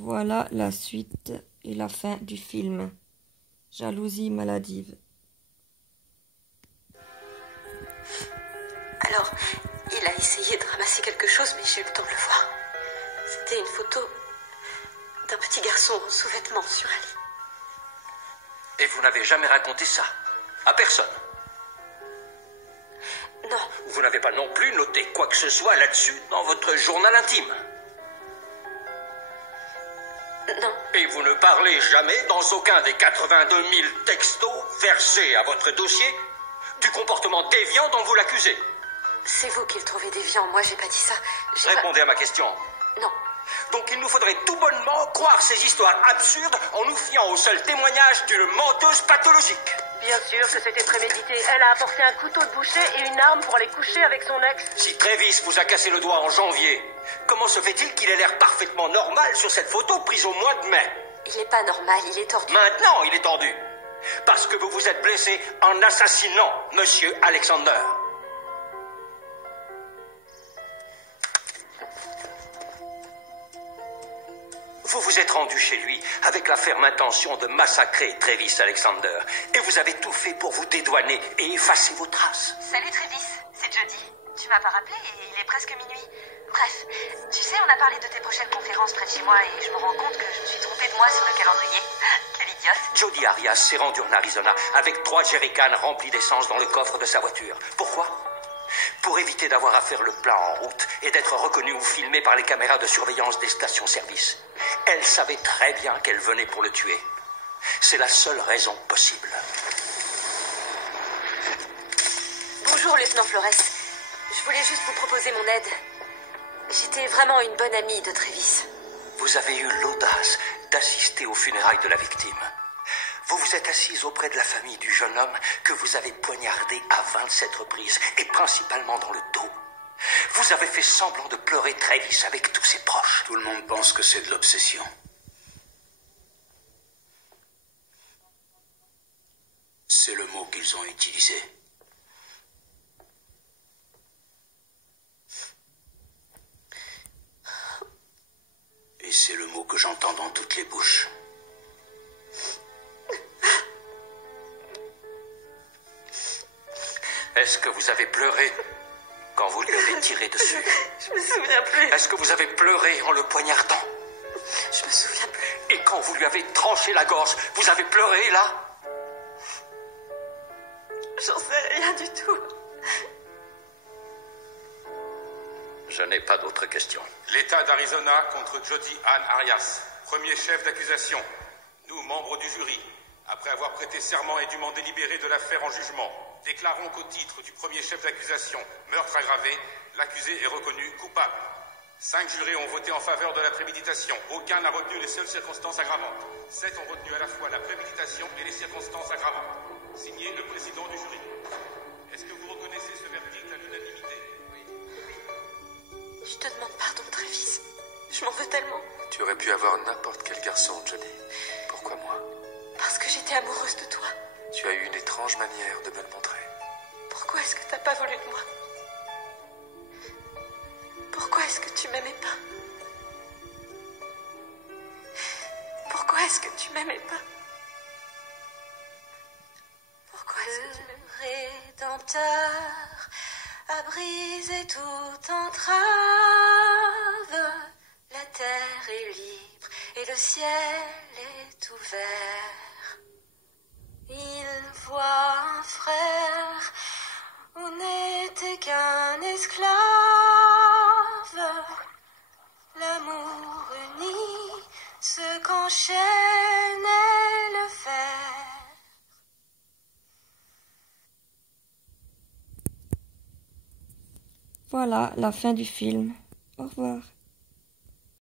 Voilà la suite et la fin du film. Jalousie maladive. Alors, il a essayé de ramasser quelque chose, mais j'ai eu le temps de le voir. C'était une photo d'un petit garçon en sous-vêtements sur un lit. Et vous n'avez jamais raconté ça à personne? Non. Vous n'avez pas non plus noté quoi que ce soit là-dessus dans votre journal intime? Non. Et vous ne parlez jamais dans aucun des 82 000 textos versés à votre dossier du comportement déviant dont vous l'accusez? C'est vous qui le trouvez déviant, moi j'ai pas dit ça. Répondez à ma question. Non. Donc il nous faudrait tout bonnement croire ces histoires absurdes en nous fiant au seul témoignage d'une menteuse pathologique. Bien sûr que c'était prémédité. Elle a apporté un couteau de boucher et une arme pour aller coucher avec son ex. Si Travis vous a cassé le doigt en janvier, comment se fait-il qu'il ait l'air parfaitement normal sur cette photo prise au mois de mai? Il est pas normal, il est tordu. Maintenant, il est tordu. Parce que vous vous êtes blessé en assassinant Monsieur Alexander. Vous vous êtes rendu chez lui avec la ferme intention de massacrer Travis Alexander. Et vous avez tout fait pour vous dédouaner et effacer vos traces. Salut Travis, c'est Jody. Tu m'as pas rappelé et il est presque minuit. Bref, tu sais, on a parlé de tes prochaines conférences près de chez moi et je me rends compte que je me suis trompée de moi sur le calendrier. Quelle idiote. Jody Arias s'est rendue en Arizona avec 3 jerrycans remplis d'essence dans le coffre de sa voiture. Pourquoi? Pour éviter d'avoir à faire le plein en route et d'être reconnue ou filmée par les caméras de surveillance des stations-service. Elle savait très bien qu'elle venait pour le tuer. C'est la seule raison possible. Bonjour, lieutenant Flores. Je voulais juste vous proposer mon aide. J'étais vraiment une bonne amie de Travis. Vous avez eu l'audace d'assister aux funérailles de la victime. Vous vous êtes assise auprès de la famille du jeune homme que vous avez poignardé à 27 reprises, et principalement dans le dos. Vous avez fait semblant de pleurer Travis avec tous ses proches. Tout le monde pense que c'est de l'obsession. C'est le mot qu'ils ont utilisé. Et c'est le mot que j'entends dans toutes les bouches. Est-ce que vous avez pleuré quand vous lui avez tiré dessus? Je me souviens plus. Est-ce que vous avez pleuré en le poignardant? Je me souviens plus. Et quand vous lui avez tranché la gorge, vous avez pleuré, là? J'en sais rien du tout. Je n'ai pas d'autres questions. L'État d'Arizona contre Jody Ann Arias, premier chef d'accusation. Nous, membres du jury, après avoir prêté serment et dûment délibéré de l'affaire en jugement, déclarons qu'au titre du premier chef d'accusation, meurtre aggravé, l'accusé est reconnu coupable. 5 jurés ont voté en faveur de la préméditation. Aucun n'a retenu les seules circonstances aggravantes. 7 ont retenu à la fois la préméditation et les circonstances aggravantes. Signé le président du jury. Est-ce que vous reconnaissez ce verdict à l'unanimité? Je te demande pardon, Travis. Je m'en veux tellement. Tu aurais pu avoir n'importe quel garçon, Jody. Pourquoi moi? Parce que j'étais amoureuse de toi. Tu as eu une étrange manière de me le montrer. Pourquoi est-ce que t'as pas voulu de moi? Pourquoi est-ce que tu m'aimais pas? Pourquoi est-ce que tu m'aimais pas? Pourquoi est-ce que tu m'aimais pas? Le Rédempteur a brisé toute entrave. La terre est libre et le ciel est ouvert. Il voit un frère où n'était qu'un esclave. L'amour unit ce qu'enchaînait le fer. Voilà la fin du film. Au revoir.